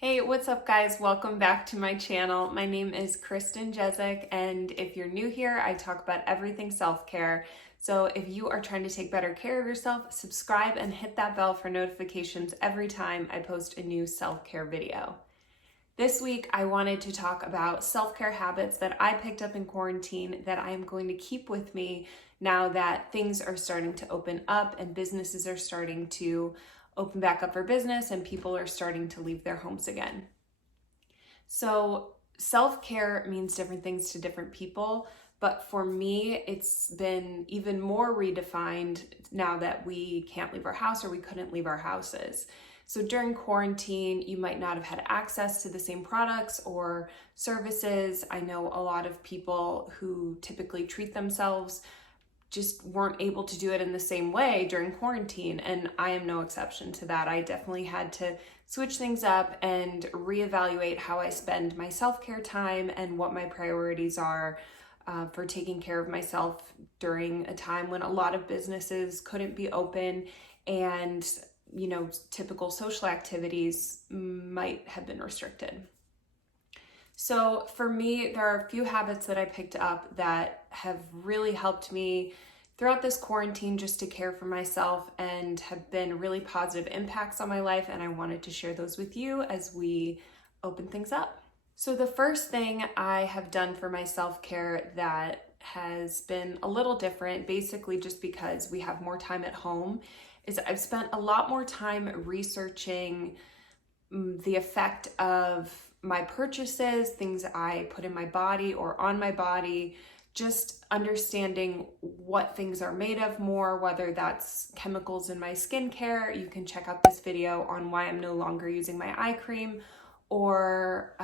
Hey, what's up guys? Welcome back to my channel. My name is Kristen, and if you're new here, I talk about everything self-care. So if you are trying to take better care of yourself, subscribe and hit that bell for notifications every time I post a new self-care video. This week, I wanted to talk about self-care habits that I picked up in quarantine that I am going to keep with me now that things are starting to open up and businesses are starting to open back up for business and people are starting to leave their homes again. So self-care means different things to different people, but for me, it's been even more redefined now that we can't leave our house or we couldn't leave our houses. So during quarantine, you might not have had access to the same products or services. I know a lot of people who typically treat themselves just weren't able to do it in the same way during quarantine, and I am no exception to that. I definitely had to switch things up and reevaluate how I spend my self-care time and what my priorities are for taking care of myself during a time when a lot of businesses couldn't be open and typical social activities might have been restricted. So for me, there are a few habits that I picked up that have really helped me throughout this quarantine just to care for myself and have been really positive impacts on my life. And I wanted to share those with you as we open things up. So the first thing I have done for my self-care that has been a little different, basically just because we have more time at home, is I've spent a lot more time researching the effect of my purchases, things I put in my body or on my body, just understanding what things are made of more, whether that's chemicals in my skincare. You can check out this video on why I'm no longer using my eye cream, or,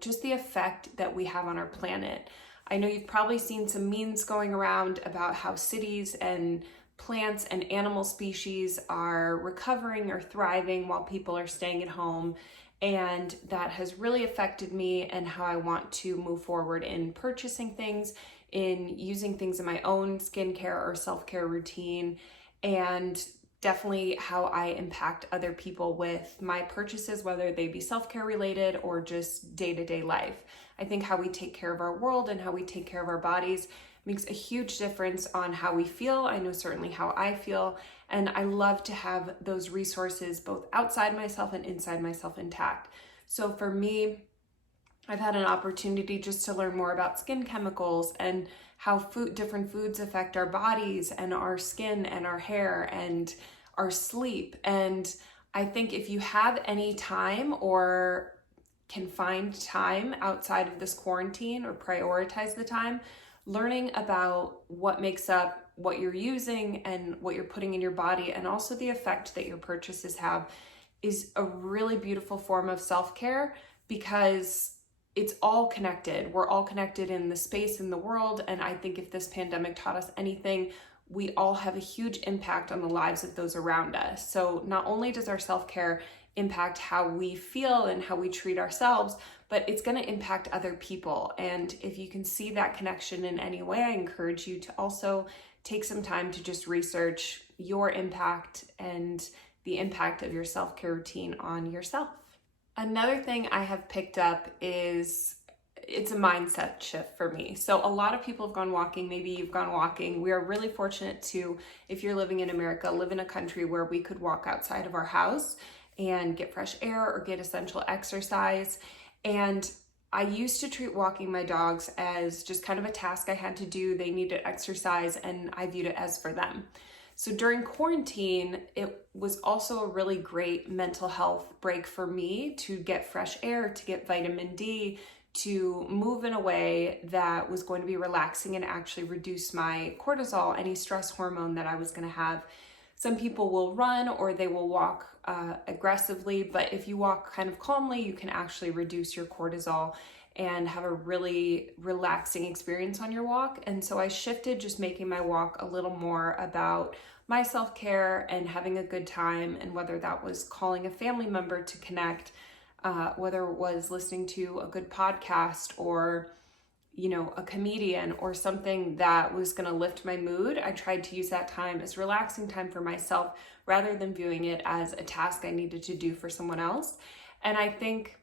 just the effect that we have on our planet. I know you've probably seen some memes going around about how cities and plants and animal species are recovering or thriving while people are staying at home. And that has really affected me and how I want to move forward in purchasing things, in using things in my own skincare or self-care routine, and definitely how I impact other people with my purchases, whether they be self-care related or just day-to-day life. I think how we take care of our world and how we take care of our bodies makes a huge difference on how we feel. I know certainly how I feel, and I love to have those resources both outside myself and inside myself intact. So for me, I've had an opportunity just to learn more about skin chemicals and how different foods affect our bodies and our skin and our hair and our sleep. And I think if you have any time or can find time outside of this quarantine or prioritize the time, learning about what makes up what you're using and what you're putting in your body, and also the effect that your purchases have, is a really beautiful form of self-care, because it's all connected. We're all connected in the space in the world. And I think if this pandemic taught us anything, we all have a huge impact on the lives of those around us. So not only does our self-care impact how we feel and how we treat ourselves, but it's going to impact other people. And if you can see that connection in any way, I encourage you to also take some time to just research your impact and the impact of your self-care routine on yourself. Another thing I have picked up is it's a mindset shift for me. So a lot of people have gone walking. Maybe you've gone walking. We are really fortunate to, if you're living in America, live in a country where we could walk outside of our house and get fresh air or get essential exercise. And I used to treat walking my dogs as just kind of a task I had to do. They needed exercise and I viewed it as for them. So during quarantine, it was also a really great mental health break for me to get fresh air, to get vitamin D, to move in a way that was going to be relaxing and actually reduce my cortisol, any stress hormone that I was going to have. Some people will run or they will walk aggressively, but if you walk kind of calmly, you can actually reduce your cortisol and have a really relaxing experience on your walk. And so I shifted, just making my walk a little more about my self-care and having a good time, and whether that was calling a family member to connect, whether it was listening to a good podcast or a comedian or something that was going to lift my mood. I tried to use that time as relaxing time for myself rather than viewing it as a task I needed to do for someone else. And I think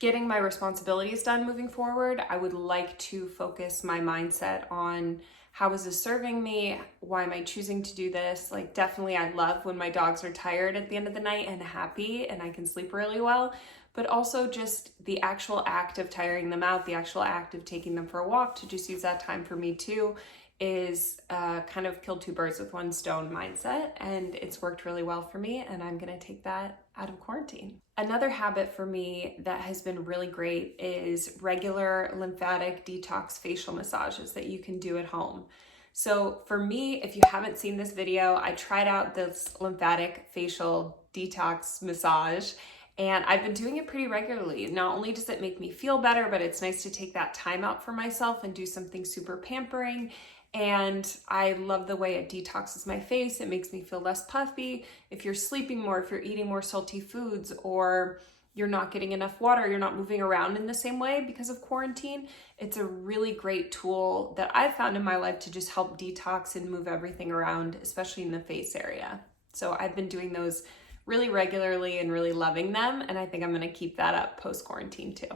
getting my responsibilities done moving forward, I would like to focus my mindset on how is this serving me? Why am I choosing to do this? Like, definitely I love when my dogs are tired at the end of the night and happy and I can sleep really well, but also just the actual act of tiring them out, the actual act of taking them for a walk, to just use that time for me too, is kind of kill two birds with one stone mindset, and it's worked really well for me, and I'm gonna take that out of quarantine. Another habit for me that has been really great is regular lymphatic detox facial massages that you can do at home. So for me, if you haven't seen this video, I tried out this lymphatic facial detox massage, and I've been doing it pretty regularly. Not only does it make me feel better, but it's nice to take that time out for myself and do something super pampering. And I love the way it detoxes my face. It makes me feel less puffy. If you're sleeping more, if you're eating more salty foods, or you're not getting enough water, you're not moving around in the same way because of quarantine, it's a really great tool that I've found in my life to just help detox and move everything around, especially in the face area. So I've been doing those really regularly and really loving them, and I think I'm gonna keep that up post-quarantine too.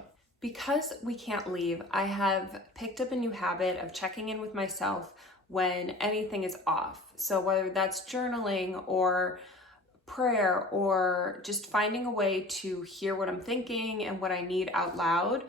Because we can't leave, I have picked up a new habit of checking in with myself when anything is off. So whether that's journaling or prayer or just finding a way to hear what I'm thinking and what I need out loud.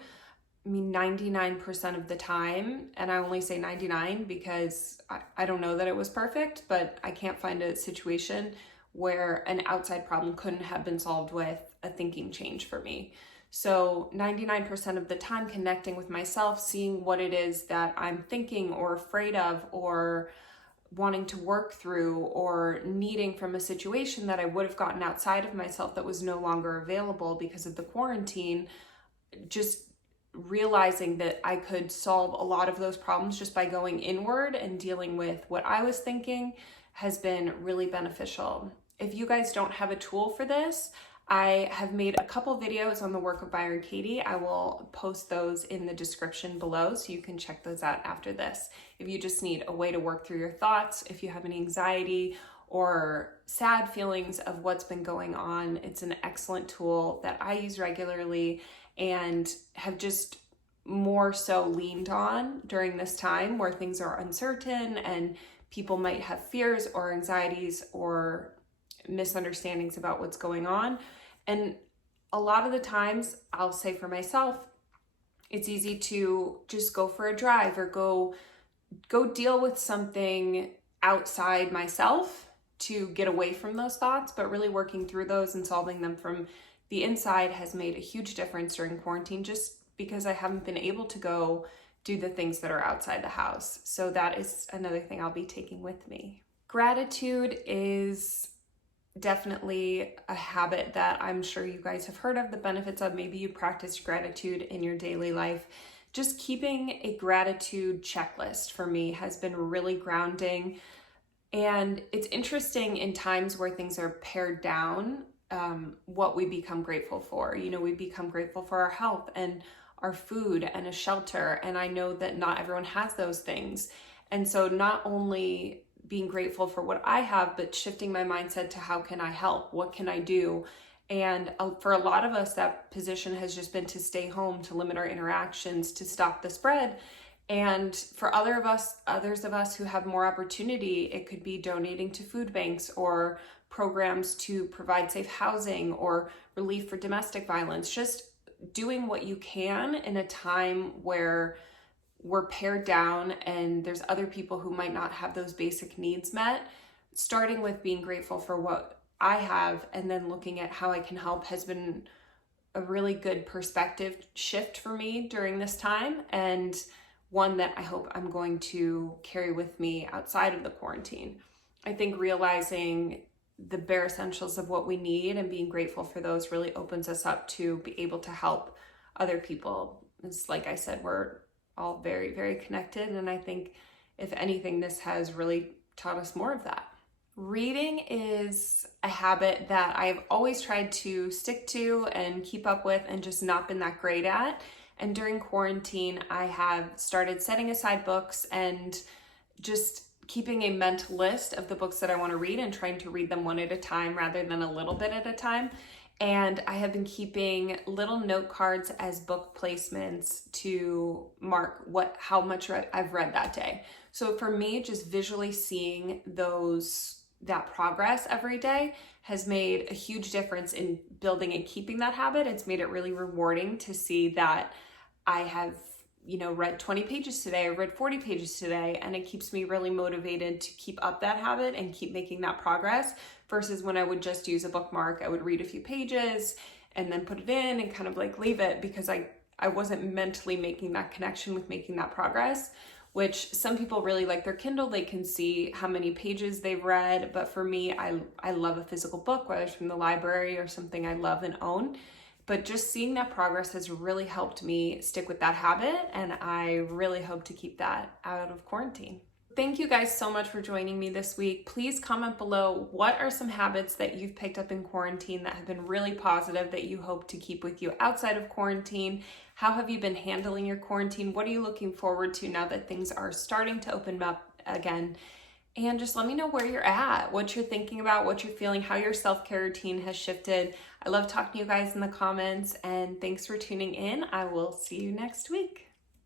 I mean, 99% of the time, and I only say 99 because I don't know that it was perfect, but I can't find a situation where an outside problem couldn't have been solved with a thinking change for me. So 99% of the time, connecting with myself, seeing what it is that I'm thinking or afraid of or wanting to work through or needing from a situation that I would have gotten outside of myself that was no longer available because of the quarantine, just realizing that I could solve a lot of those problems just by going inward and dealing with what I was thinking has been really beneficial. If you guys don't have a tool for this, I have made a couple videos on the work of Byron Katie. I will post those in the description below so you can check those out after this. If you just need a way to work through your thoughts, if you have any anxiety or sad feelings of what's been going on, it's an excellent tool that I use regularly and have just more so leaned on during this time where things are uncertain and people might have fears or anxieties or misunderstandings about what's going on. And a lot of the times, I'll say for myself, it's easy to just go for a drive or go deal with something outside myself to get away from those thoughts, but really working through those and solving them from the inside has made a huge difference during quarantine, just because I haven't been able to go do the things that are outside the house. So that is another thing I'll be taking with me. Gratitude is definitely a habit that I'm sure you guys have heard of the benefits of. Maybe you practice gratitude in your daily life. Just keeping a gratitude checklist for me has been really grounding. And it's interesting in times where things are pared down, what we become grateful for. You know, we become grateful for our health and our food and a shelter. And I know that not everyone has those things. And so not only being grateful for what I have, but shifting my mindset to how can I help? What can I do? And for a lot of us, that position has just been to stay home, to limit our interactions, to stop the spread. And for others of us who have more opportunity, it could be donating to food banks or programs to provide safe housing or relief for domestic violence. Just doing what you can in a time where we're pared down and there's other people who might not have those basic needs met. Starting with being grateful for what I have and then looking at how I can help has been a really good perspective shift for me during this time, and one that I hope I'm going to carry with me outside of the quarantine. I think realizing the bare essentials of what we need and being grateful for those really opens us up to be able to help other people. It's like I said, we're all very, very connected. And I think if anything, this has really taught us more of that. Reading is a habit that I've always tried to stick to and keep up with and just not been that great at. And during quarantine, I have started setting aside books and just keeping a mental list of the books that I want to read and trying to read them one at a time rather than a little bit at a time. And I have been keeping little note cards as book placements to mark how much I've read that day. So for me, just visually seeing that progress every day has made a huge difference in building and keeping that habit. It's made it really rewarding to see that I have, read 20 pages today, I read 40 pages today, and it keeps me really motivated to keep up that habit and keep making that progress, versus when I would just use a bookmark. I would read a few pages and then put it in and kind of like leave it, because I wasn't mentally making that connection with making that progress, which some people really like their Kindle. They can see how many pages they've read. But for me, I love a physical book, whether it's from the library or something I love and own. But just seeing that progress has really helped me stick with that habit, and I really hope to keep that out of quarantine. Thank you guys so much for joining me this week. Please comment below, what are some habits that you've picked up in quarantine that have been really positive that you hope to keep with you outside of quarantine? How have you been handling your quarantine? What are you looking forward to now that things are starting to open up again? And just let me know where you're at, what you're thinking about, what you're feeling, how your self-care routine has shifted. I love talking to you guys in the comments, and thanks for tuning in. I will see you next week.